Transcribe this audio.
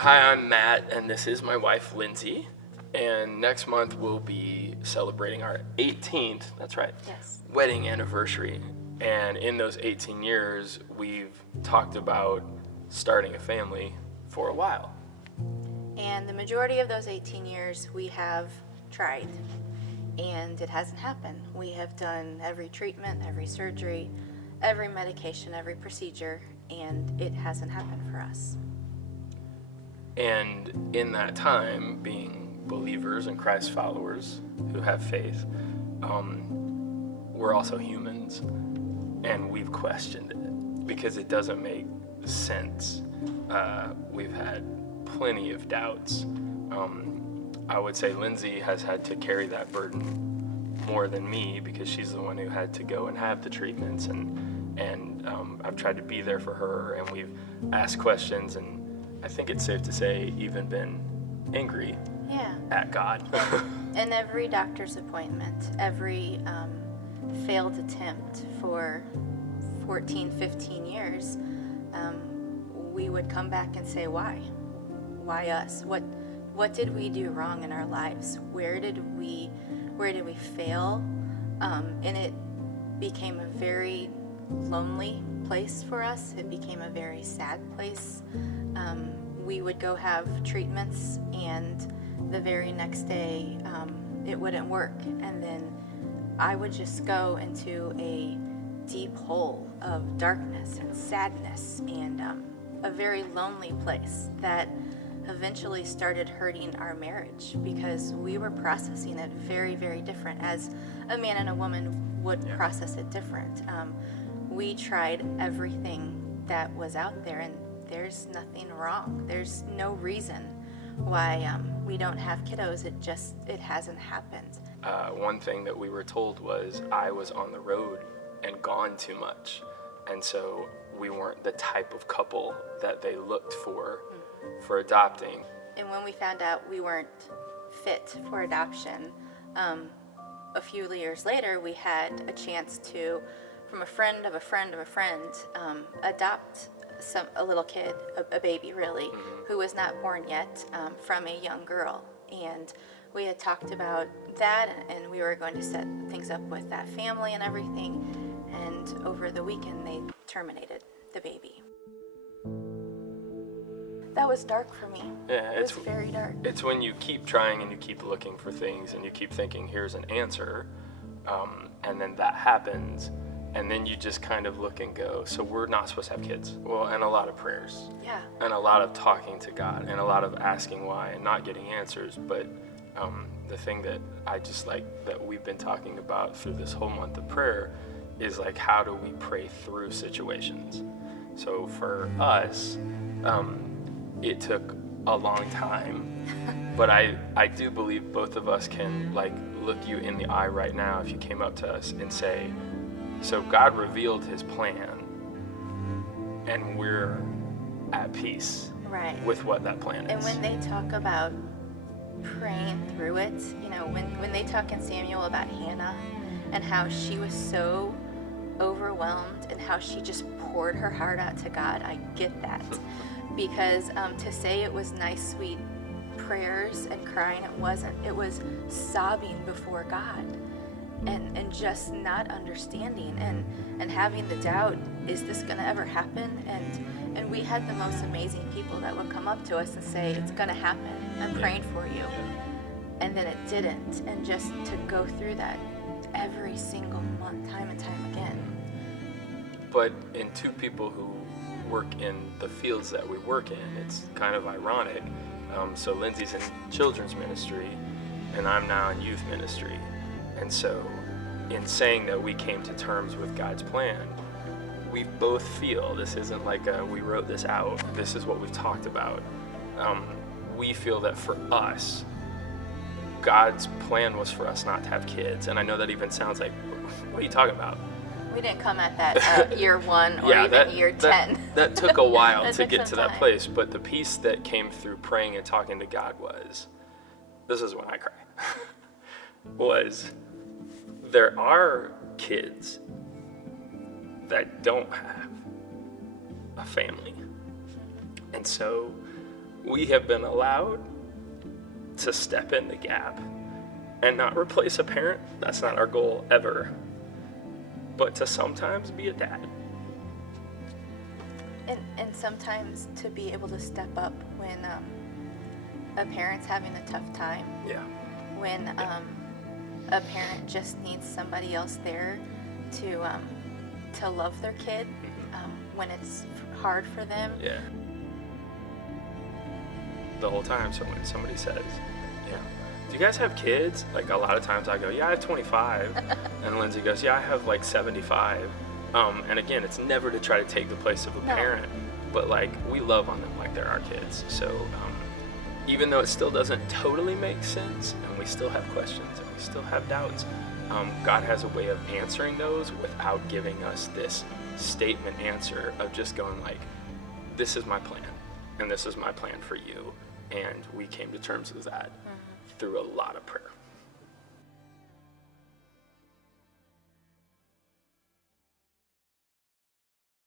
Hi, I'm Matt, and this is my wife, Lindsay. And next month we'll be celebrating our 18th, that's right, Yes. wedding anniversary. And in those 18 years, we've talked about starting a family for a while. And the majority of those 18 years we have tried, and it hasn't happened. We have done every treatment, every surgery, every medication, every procedure, and it hasn't happened for us. And in that time, being believers and Christ followers who have faith, we're also humans, and we've questioned it because it doesn't make sense. We've had plenty of doubts. I would say Lindsay has had to carry that burden more than me because she's the one who had to go and have the treatments, and I've tried to be there for her, and we've asked questions, and I think it's safe to say even been angry at God. And every doctor's appointment, every failed attempt for 14, 15 years, we would come back and say, why? Why us? What did we do wrong in our lives? Where did we fail? And it became a very lonely place for us. It became a very sad place. We would go have treatments, and the very next day it wouldn't work, and then I would just go into a deep hole of darkness and sadness and a very lonely place that eventually started hurting our marriage because we were processing it very, very different, as a man and a woman would process it different. We tried everything that was out there, and there's nothing wrong. There's no reason why we don't have kiddos. It hasn't happened. One thing that we were told was I was on the road and gone too much, and so we weren't the type of couple that they looked for adopting. And when we found out we weren't fit for adoption, a few years later we had a chance to, from a friend of a friend of a friend, adopt a little kid, a baby really, who was not born yet, from a young girl. And we had talked about that, and we were going to set things up with that family and everything. And over the weekend, they terminated the baby. That was dark for me. Yeah, it was very dark. It's when you keep trying and you keep looking for things and you keep thinking, here's an answer, and then that happens. And then you just kind of look and go, so we're not supposed to have kids. Well, and a lot of prayers. Yeah. And a lot of talking to God and a lot of asking why and not getting answers. But the thing that I just like that we've been talking about through this whole month of prayer is like, how do we pray through situations? So for us, it took a long time, but I do believe both of us can like look you in the eye right now if you came up to us and say, so God revealed his plan, and we're at peace with what that plan is. And when they talk about praying through it, when they talk in Samuel about Hannah and how she was so overwhelmed and how she just poured her heart out to God, I get that. Because to say it was nice, sweet prayers and crying, it wasn't. It was sobbing before God. And just not understanding and having the doubt, is this going to ever happen? And we had the most amazing people that would come up to us and say, it's going to happen. I'm praying for you. And then it didn't. And just to go through that every single month, time and time again. But in two people who work in the fields that we work in, it's kind of ironic. So Lindsay's in children's ministry, and I'm now in youth ministry. And so in saying that we came to terms with God's plan, we both feel, this isn't like we wrote this out, this is what we've talked about. We feel that for us, God's plan was for us not to have kids. And I know that even sounds like, what are you talking about? We didn't come at that year 1 or even year 10. That took a while to get to that time. place. But the piece that came through praying and talking to God was, this is when I cry, was there are kids that don't have a family. And so we have been allowed to step in the gap and not replace a parent. That's not our goal ever. But to sometimes be a dad. And sometimes to be able to step up when a parent's having a tough time. Yeah. When a parent just needs somebody else there to love their kid when it's hard for them. Yeah. The whole time, so when somebody says, yeah, do you guys have kids? Like a lot of times I go, yeah, I have 25. And Lindsay goes, yeah, I have like 75. And again, it's never to try to take the place of a parent, but like we love on them like they're our kids. So even though it still doesn't totally make sense, and we still have questions and we still have doubts, God has a way of answering those without giving us this statement answer of just going like, this is my plan and this is my plan for you. And we came to terms with that through a lot of prayer.